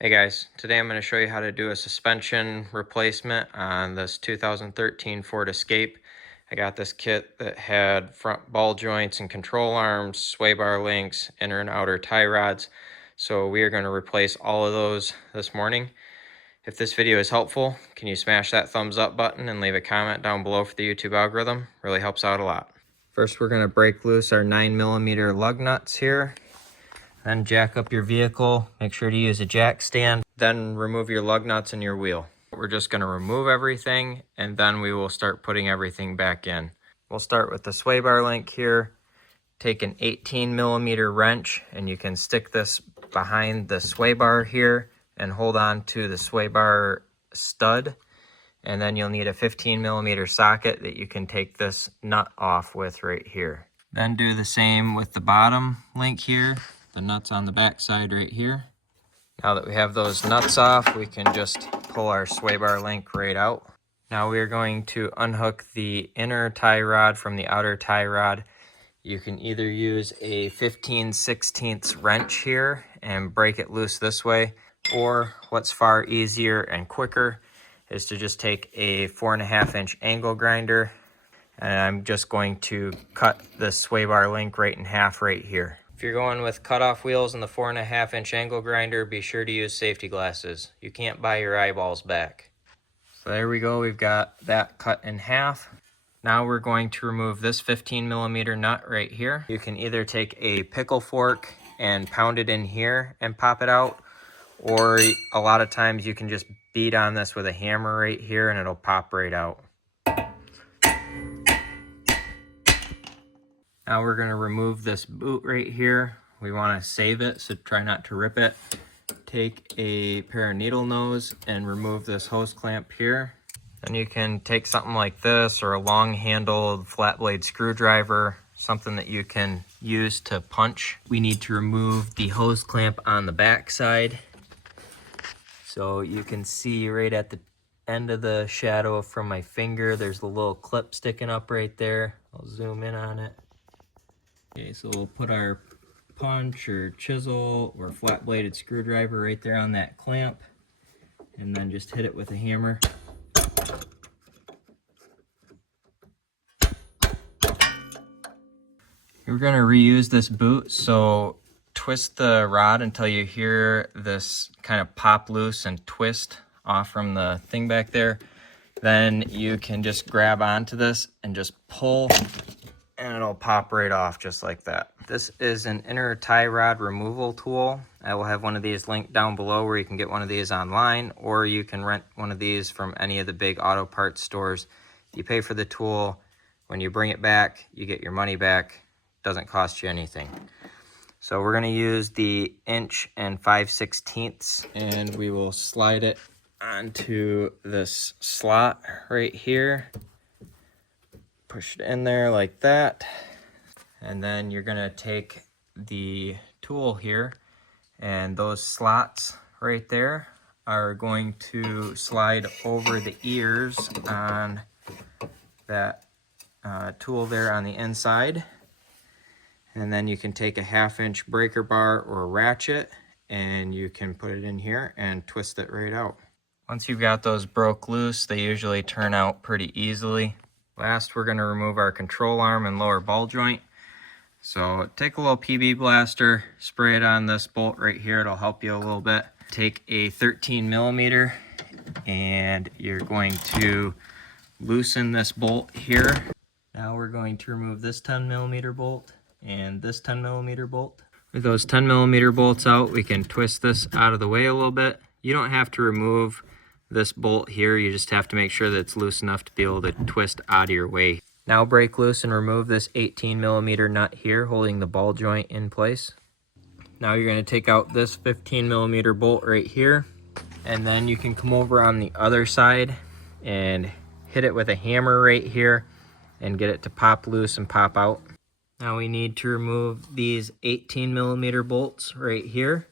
Hey guys, today I'm going to show you how to do a suspension replacement on this 2013 Ford Escape. I got this kit that had front ball joints and control arms, sway bar links, inner and outer tie rods. So we are going to replace all of those this morning. If this video is helpful, can you smash that thumbs up button and leave a comment down below for the YouTube algorithm? Really helps out a lot. First we're going to break loose our 9mm lug nuts here. Then jack up your vehicle, make sure to use a jack stand, then remove your lug nuts and your wheel. We're just going to remove everything and then we will start putting everything back in. We'll start with the sway bar link here. Take an 18mm wrench and you can stick this behind the sway bar here and hold on to the sway bar stud. And then you'll need a 15mm socket that you can take this nut off with right here. Then do the same with the bottom link here. The nuts on the back side right here. Now that we have those nuts off, we can just pull our sway bar link right out. Now we are going to unhook the inner tie rod from the outer tie rod. You can either use a 15/16 wrench here and break it loose this way, or what's far easier and quicker is to just take a 4.5-inch angle grinder, and I'm just going to cut the sway bar link right in half right here. If you're going with cutoff wheels and the 4.5-inch angle grinder, be sure to use safety glasses. You can't buy your eyeballs back. So there we go, we've got that cut in half. Now we're going to remove this 15mm nut right here. You can either take a pickle fork and pound it in here and pop it out, or a lot of times you can just beat on this with a hammer right here and it'll pop right out. Now we're going to remove this boot right here. We want to save it, so try not to rip it. Take a pair of needle nose and remove this hose clamp here. And you can take something like this or a long handled flat blade screwdriver, something that you can use to punch. We need to remove the hose clamp on the back side. So you can see right at the end of the shadow from my finger, there's a little clip sticking up right there. I'll zoom in on it. Okay, so we'll put our punch or chisel or flat bladed screwdriver right there on that clamp and then just hit it with a hammer. We're going to reuse this boot, so twist the rod until you hear this kind of pop loose and twist off from the thing back there. Then you can just grab onto this and just pull and it'll pop right off just like that. This is an inner tie rod removal tool. I will have one of these linked down below where you can get one of these online, or you can rent one of these from any of the big auto parts stores. You pay for the tool. When you bring it back, you get your money back. Doesn't cost you anything. So we're going to use the 1 5/16 and we will slide it onto this slot right here. Push it in there like that, and then you're going to take the tool here, and those slots right there are going to slide over the ears on that tool there on the inside. And then you can take a 1/2-inch breaker bar or ratchet and you can put it in here and twist it right out. Once you've got those broke loose, they usually turn out pretty easily. Last, we're going to remove our control arm and lower ball joint. So take a little PB blaster, spray it on this bolt right here. It'll help you a little bit. Take a 13mm and you're going to loosen this bolt here. Now we're going to remove this 10mm bolt and this 10mm bolt. With those 10mm bolts out, we can twist this out of the way a little bit. You don't have to remove this bolt here, you just have to make sure that it's loose enough to be able to twist out of your way. Now break loose and remove this 18mm nut here holding the ball joint in place. Now you're going to take out this 15mm bolt right here, and then you can come over on the other side and hit it with a hammer right here and get it to pop loose and pop out. Now we need to remove these 18mm bolts right here.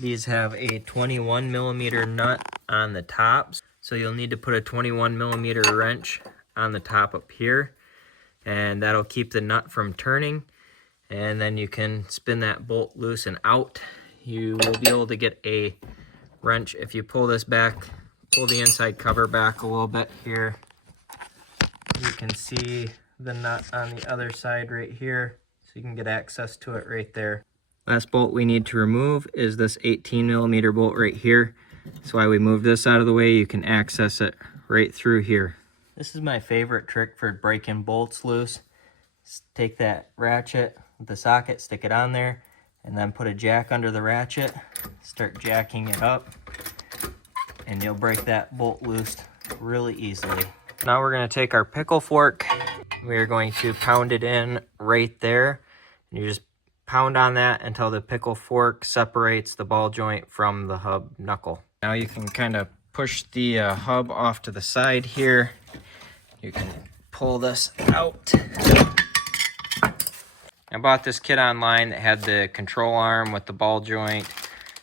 These have a 21mm nut on the tops, so you'll need to put a 21mm wrench on the top up here, and that'll keep the nut from turning, and then you can spin that bolt loose and out. You will be able to get a wrench, if you pull this back, pull the inside cover back a little bit here, you can see the nut on the other side right here, so you can get access to it right there. Last bolt we need to remove is this 18mm bolt right here. That's why we move this out of the way. You can access it right through here. This is my favorite trick for breaking bolts loose. Take that ratchet with the socket, stick it on there, and then put a jack under the ratchet, start jacking it up, and you'll break that bolt loose really easily. Now we're going to take our pickle fork. We are going to pound it in right there. You just pound on that until the pickle fork separates the ball joint from the hub knuckle. Now you can kind of push the hub off to the side here. You can pull this out. I bought this kit online that had the control arm with the ball joint,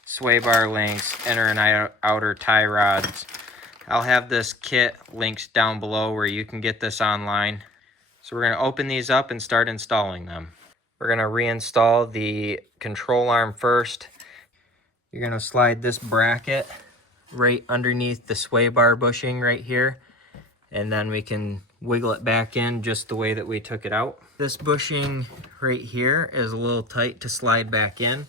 sway bar links, inner and outer tie rods. I'll have this kit linked down below where you can get this online. So we're going to open these up and start installing them. We're going to reinstall the control arm first. You're going to slide this bracket right underneath the sway bar bushing right here, and then we can wiggle it back in just the way that we took it out. This bushing right here is a little tight to slide back in.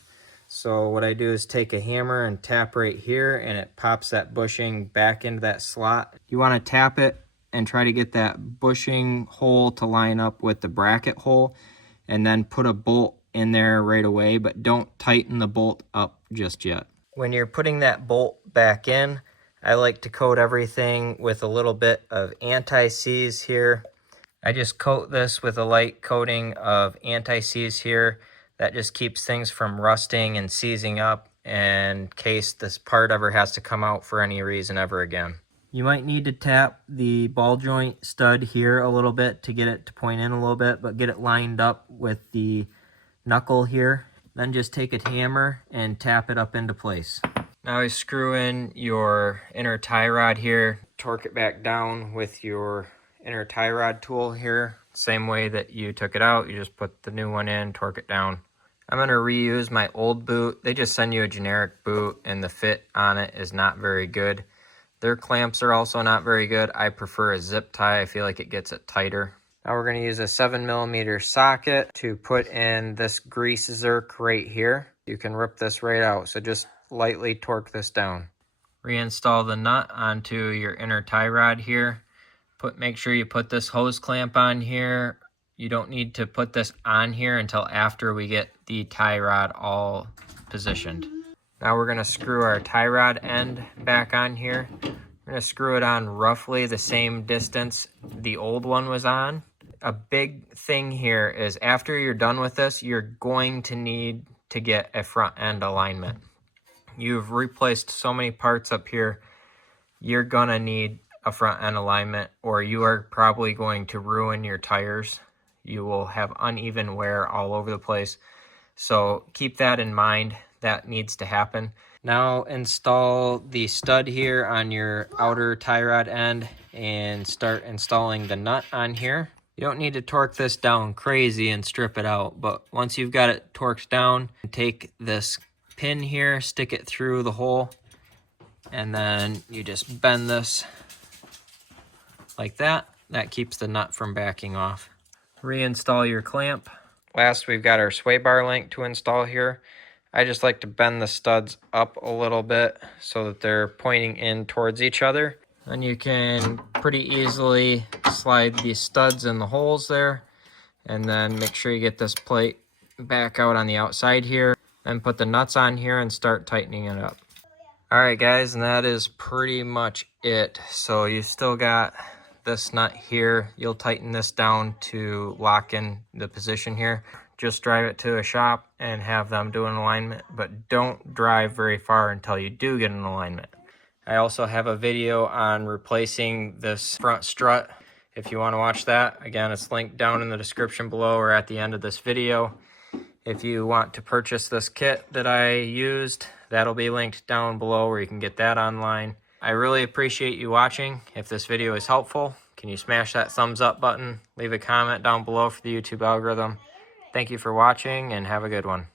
So what I do is take a hammer and tap right here, and it pops that bushing back into that slot. You want to tap it and try to get that bushing hole to line up with the bracket hole, and then put a bolt in there right away, but don't tighten the bolt up just yet. When you're putting that bolt back in, I like to coat everything with a little bit of anti-seize here. I just coat this with a light coating of anti-seize here. That just keeps things from rusting and seizing up in case this part ever has to come out for any reason ever again. You might need to tap the ball joint stud here a little bit to get it to point in a little bit, but get it lined up with the knuckle here. Then just take a hammer and tap it up into place. Now you screw in your inner tie rod here, torque it back down with your inner tie rod tool here. Same way that you took it out, you just put the new one in, torque it down. I'm going to reuse my old boot. They just send you a generic boot and the fit on it is not very good. Their clamps are also not very good. I prefer a zip tie. I feel like it gets it tighter. Now we're going to use a 7mm socket to put in this grease zerk right here. You can rip this right out, so just lightly torque this down. Reinstall the nut onto your inner tie rod here. Make sure you put this hose clamp on here. You don't need to put this on here until after we get the tie rod all positioned. Now we're going to screw our tie rod end back on here. We're going to screw it on roughly the same distance the old one was on. A big thing here is after you're done with this, you're going to need to get a front end alignment. You've replaced so many parts up here, you're going to need a front end alignment, or you are probably going to ruin your tires. You will have uneven wear all over the place. So keep that in mind. That needs to happen. Now install the stud here on your outer tie rod end and start installing the nut on here. You don't need to torque this down crazy and strip it out, but once you've got it torqued down, take this pin here, stick it through the hole, and then you just bend this like that. That keeps the nut from backing off. Reinstall your clamp. Last, we've got our sway bar link to install here. I just like to bend the studs up a little bit so that they're pointing in towards each other. Then you can pretty easily slide these studs in the holes there, and then make sure you get this plate back out on the outside here. Then put the nuts on here and start tightening it up. Alright guys, and that is pretty much it. So you still got this nut here. You'll tighten this down to lock in the position here. Just drive it to a shop and have them do an alignment, but don't drive very far until you do get an alignment. I also have a video on replacing this front strut. If you want to watch that, again, it's linked down in the description below or at the end of this video. If you want to purchase this kit that I used, that'll be linked down below where you can get that online. I really appreciate you watching. If this video is helpful, can you smash that thumbs up button? Leave a comment down below for the YouTube algorithm. Thank you for watching and have a good one.